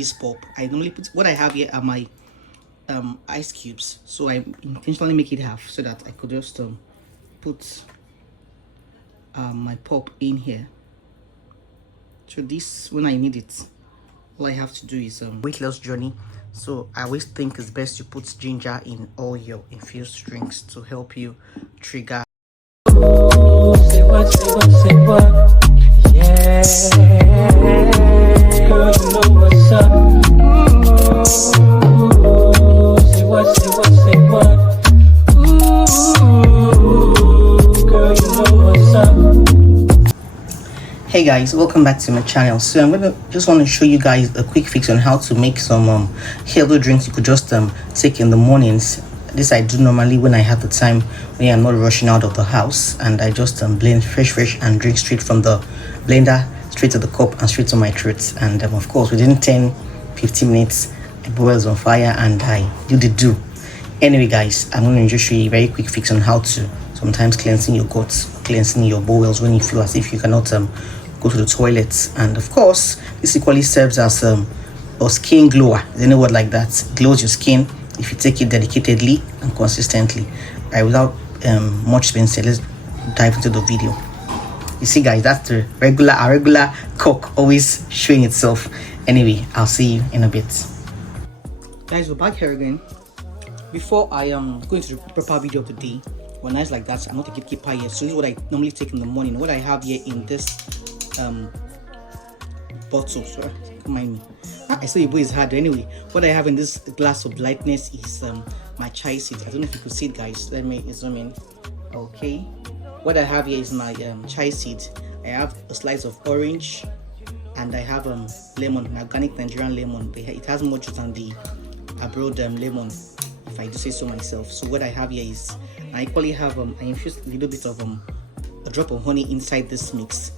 this pop. I normally put what I have here are my ice cubes, so I intentionally make it half so that I could just put my pop in here. So this, when I need it, all I have to do is weight loss journey. So I always think it's best to put ginger in all your infused drinks to help you trigger. Say what, say what, say what? Yeah, girl, you know what's up. Ooh, say what, say what, say what? Ooh, girl, you know what's up. Hey guys, welcome back to my channel. So I'm just want to show you guys a quick fix on how to make some healthy drinks you could just take in the mornings. This I do normally when I have the time, when I'm not rushing out of the house, and I just blend fresh and drink straight from the blender, straight to the cup and straight to my throat. And of course within 10-15 minutes it boils on fire and I do the do. Anyway guys, I'm going to just show you a very quick fix on how to sometimes cleansing your guts, cleansing your bowels when you feel as if you cannot go to the toilet. And of course this equally serves as a skin glower. Is any word like that? Glows your skin if you take it dedicatedly and consistently. Right, without much being said, let's dive into the video. You see guys, that's the regular cock always showing itself. Anyway, I'll see you in a bit. Guys, we're back here again. Before I am going to the proper video of the day, when nights like that, I'm not a gatekeeper here, so this is what I normally take in the morning. What I have here in this bottle, sorry, don't mind me. I say your boy is hard. Anyway, what I have in this glass of lightness is my chai seed. I don't know if you could see it guys, let me zoom in. Okay, what I have here is my chai seed. I have a slice of orange and I have lemon, an organic Nigerian lemon. It has more juice than the abroad lemon, if I do say so myself. So what I have here is, I equally have I infused a little bit of a drop of honey inside this mix.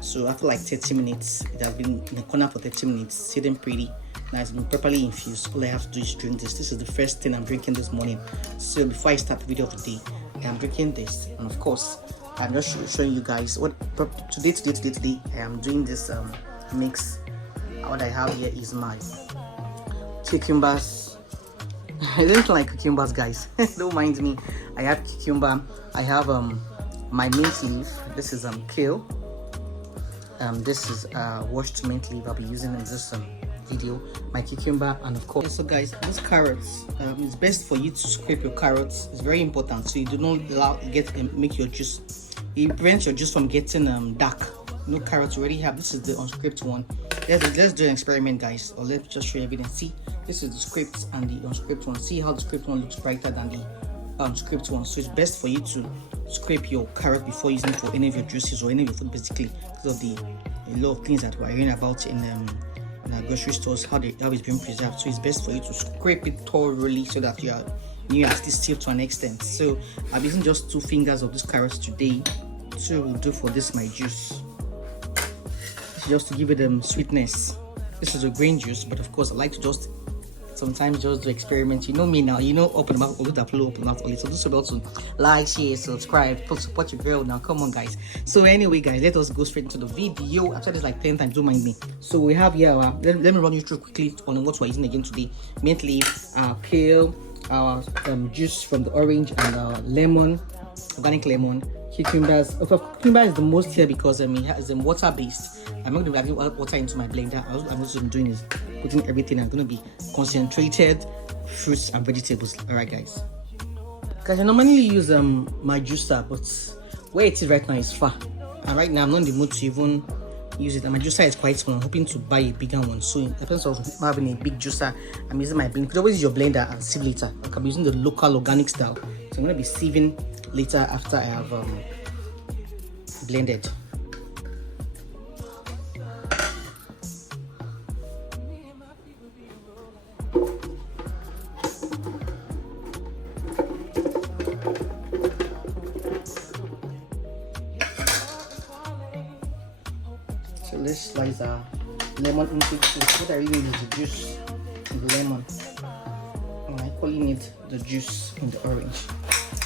So after like 30 minutes, it has been in the corner for 30 minutes, sitting pretty. Now it's been properly infused. All I have to do is drink this. This is the first thing I'm drinking this morning. So before I start the video of the day, I'm drinking this, and of course I'm just showing you guys what today I am doing this mix. What I have here is my cucumbers. I don't like cucumbers guys. Don't mind me. I have cucumber, I have my mint leaf. This is kale. This is washed mint leaf I'll be using in this video. My cucumber, and of course, so guys, these carrots, it's best for you to scrape your carrots. It's very important so you do not make your juice, it prevents your juice from getting dark. No carrots already have. This is the unscraped one. Let's do an experiment guys, or let's just show you evidence. See, this is the scraped and the unscraped one. See how the scraped one looks brighter than the unscraped one. So it's best for you to scrape your carrot before using it for any of your juices or any of your food, basically, because of the a lot of things that we're hearing about in our grocery stores, how it's being preserved. So it's best for you to scrape it thoroughly so that you are still to an extent. So I'm using just 2 fingers of this carrots today. So we'll do for this my juice, just to give it sweetness. This is a green juice, but of course I like to just sometimes just do experiments. You know me now, you know, open the mouth, open mouth only. So just about to like, share, subscribe, support your girl now. Come on guys. So anyway guys, let us go straight into the video. I've said this like 10 times, don't mind me. So we have here let me run you through quickly on what we're using again today. Mint leaf, kale, our juice from the orange, and lemon, organic lemon, cucumbers. Cucumber is the most here because it is water based. I'm not going to be adding water into my blender. I'm just doing is putting everything. I'm going to be concentrated fruits and vegetables. All right guys, I normally use my juicer, but where it is right now is far, and right now I'm not in the mood to even use it, and my juicer is quite small. I'm hoping to buy a bigger one. So in terms of having a big juicer, I'm using my blender. You could always use your blender and sieve later. Like I'm using the local organic style, so I'm going to be sieving later after I have blended. So let's slice our lemon into two. What I really need is the juice in the lemon, and I equally need the juice in the orange.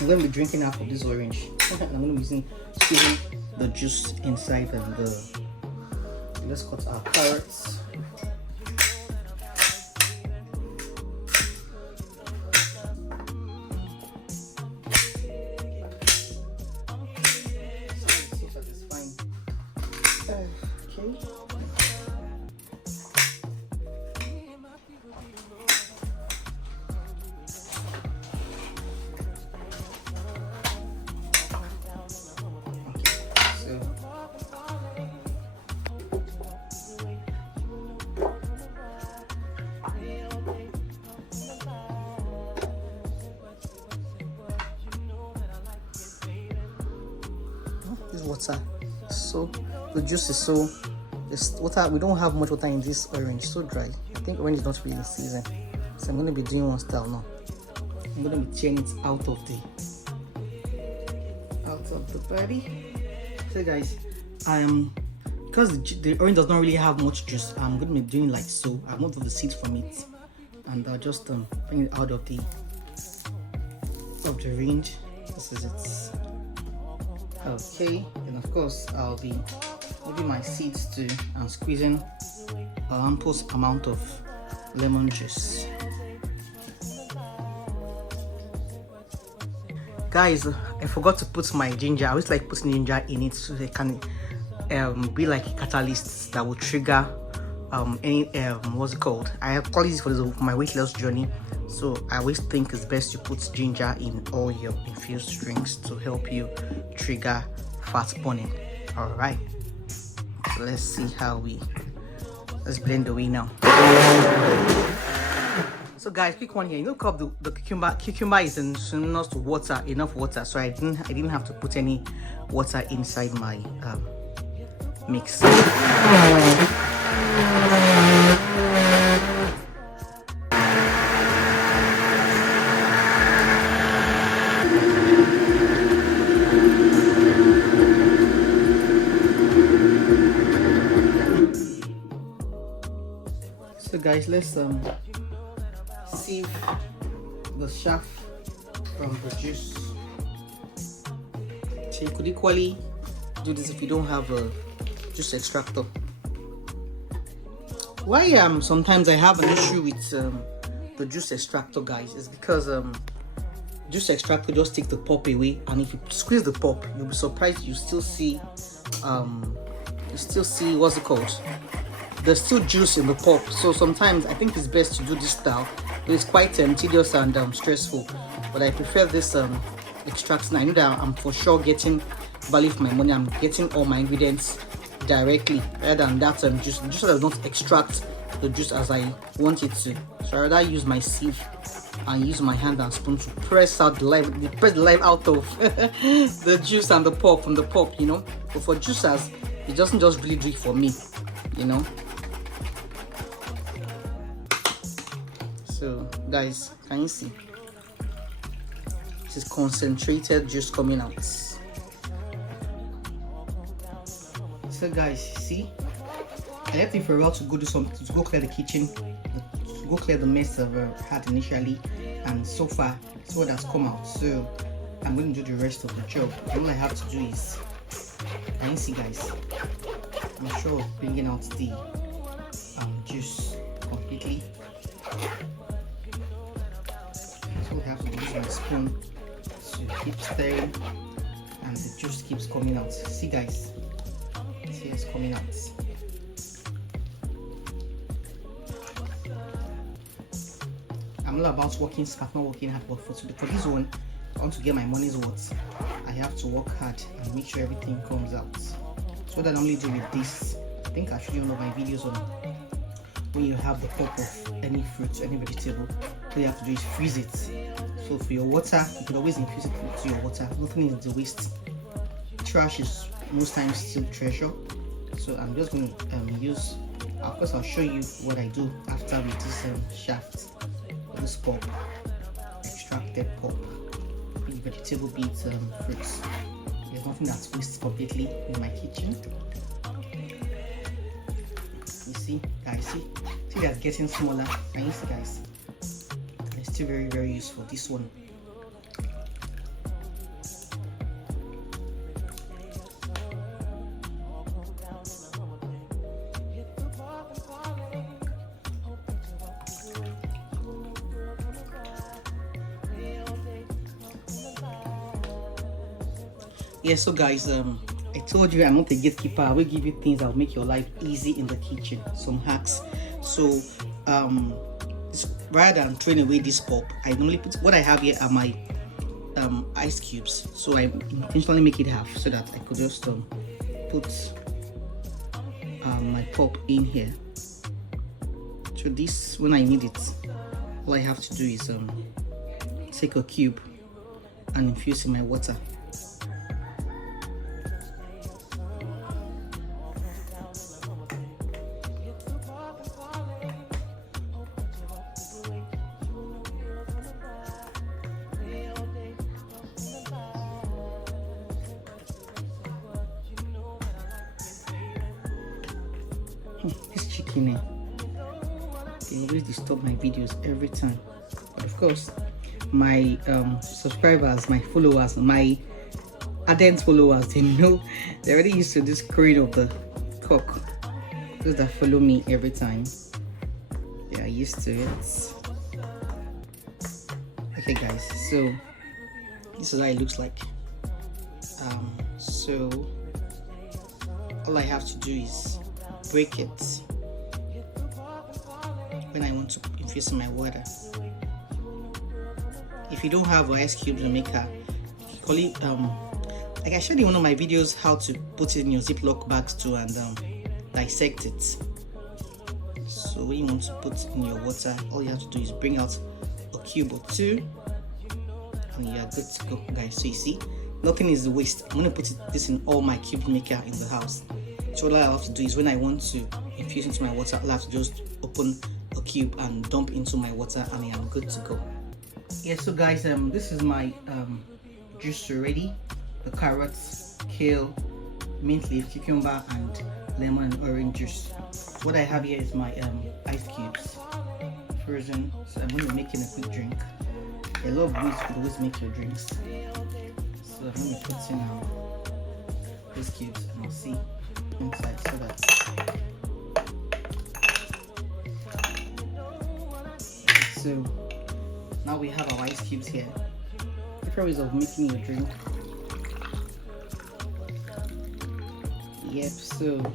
I'm going to be drinking half of this orange. I'm going to be squeezing the juice inside the. Let's cut our carrots. water. So the juice is so, this water, we don't have much water in this orange, so dry. I think orange is not really in season, so I'm going to be doing one style now. I'm going to be tearing it out of the body. So guys, because the orange does not really have much juice, I'm going to be doing like so. I've moved the seeds from it, and I'll just bring it out of the range. This is it. Okay, and of course I'll be moving my seeds too and squeezing an ample amount of lemon juice. Guys, I forgot to put my ginger. I always like putting ginger in it so it can be like a catalyst that will trigger any what's it called? I have called this for my weight loss journey, so I always think it's best to put ginger in all your infused drinks to help you trigger fat burning. All right, so let's see how let's blend away now. So guys, quick one here. You look up the cucumber is enough water, so I didn't have to put any water inside my mix. So guys, let's sieve the chaff from the juice. So you could equally do this if you don't have a juice extractor. Why sometimes I have an issue with the juice extractor, guys, is because juice extractor just take the pulp away, and if you squeeze the pulp, you'll be surprised you still see what's it called, there's still juice in the pulp. So sometimes I think it's best to do this style. It's quite tedious and stressful, but I prefer this extraction. I know that I'm for sure getting value for my money. I'm getting all my ingredients directly rather than that juice. The juice does not extract the juice as I want it to, so I rather use my sieve and use my hand and spoon to press out the life out of the juice and the pulp from the pulp, you know. But for juicers, it doesn't just really do it for me, you know. So guys, can you see? This is concentrated juice coming out. So guys, see, I left it for a while to go do something, to go clear the kitchen, to go clear the mess I've had initially, and so far it's what has come out. So I'm going to do the rest of the job. All I have to do is, can you see, guys? I'm sure of bringing out the juice completely. So I have to use my spoon to keep stirring, and the juice keeps coming out. See, guys, see it's coming out. I'm all about working smart, not working hard. But for this one, I want to get my money's worth. I have to work hard and make sure everything comes out. So what I normally do with this, I think I should do one of my videos on when you have the pulp of any fruit, any vegetable. All you have to do is freeze it. So for your water, you can always infuse it into your water. Nothing is a waste. Trash is most times still treasure. So I'm just going to use, of course I'll show you what I do after with this shaft, this pulp, extracted pulp, be it vegetable, be it fruits. There's nothing that's wasted completely in my kitchen. You see, guys, see that's getting smaller. Can you see, guys? It's still very, very useful, this one. Yeah, so guys, I told you I'm not a gatekeeper. I will give you things that will make your life easy in the kitchen, some hacks. So rather than throwing away this pulp, I normally put, what I have here are my ice cubes. So I intentionally make it half so that I could just put my pulp in here. So this, when I need it, all I have to do is take a cube and infuse in my water. This chicken, they always disturb my videos every time. But of course, my subscribers, my followers, my ardent followers, they know they're already used to this crane of the cock. Those that follow me every time, they are used to it. Okay guys, so this is how it looks like. So all I have to do is break it when I want to infuse in my water. If you don't have an ice cube maker, you call it like I showed in one of my videos how to put it in your Ziploc bags too and dissect it. So when you want to put in your water, all you have to do is bring out a cube or two and you are good to go, guys. So you see, nothing is waste. I'm going to put this in all my cube maker in the house. So all I have to do is when I want to infuse into my water, I'll have to just open a cube and dump into my water and I am good to go. Yeah, so guys, this is my juice already. The carrots, kale, mint leaf, cucumber and lemon and orange juice. What I have here is my ice cubes frozen. So I'm going to be making a quick drink. A lot of ways you could always make your drinks. So I'm going to put in these cubes and I'll see inside so that. So now we have our ice cubes here. Different ways of making your drink. Yep, so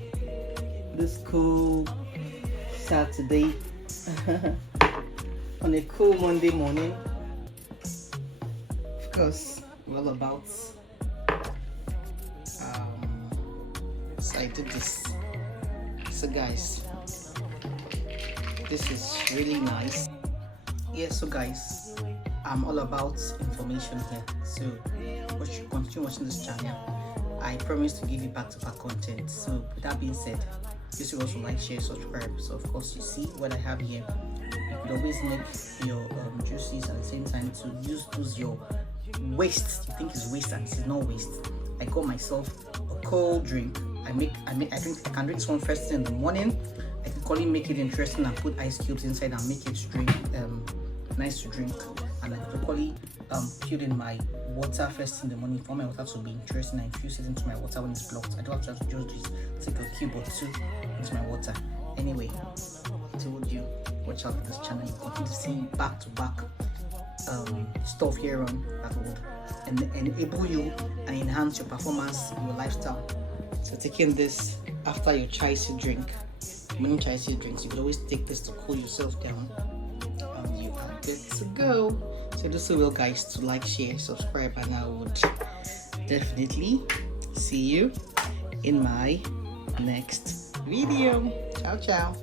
this cool Saturday on a cool Monday morning. Of course, we're all about so I did this. So guys, this is really nice. Yeah, so guys, I'm all about information here. So once you continue watching this channel, I promise to give you back-to-back content. So with that being said, please also like, share, subscribe. So of course you see what I have here. You could always make your juices at the same time to use your waste. You think is waste and it's not waste. I got myself a cold drink. I can drink this one first thing in the morning. I can call it make it interesting and put ice cubes inside and make it drink nice to drink. And I could call it put in my water first in the morning for my water to be interesting. I infuse it into my water when it's blocked. I don't have to just take a cube or two into my water. Anyway, I told you, watch out for this channel. You continue to see back-to-back stuff here on that would enable you and enhance your performance, your lifestyle. So taking this after your chai seed drink, morning chai seed drinks, you can always take this to cool yourself down and you are good to go. So do so well guys to like, share, subscribe, and I would definitely see you in my next video. Ciao ciao.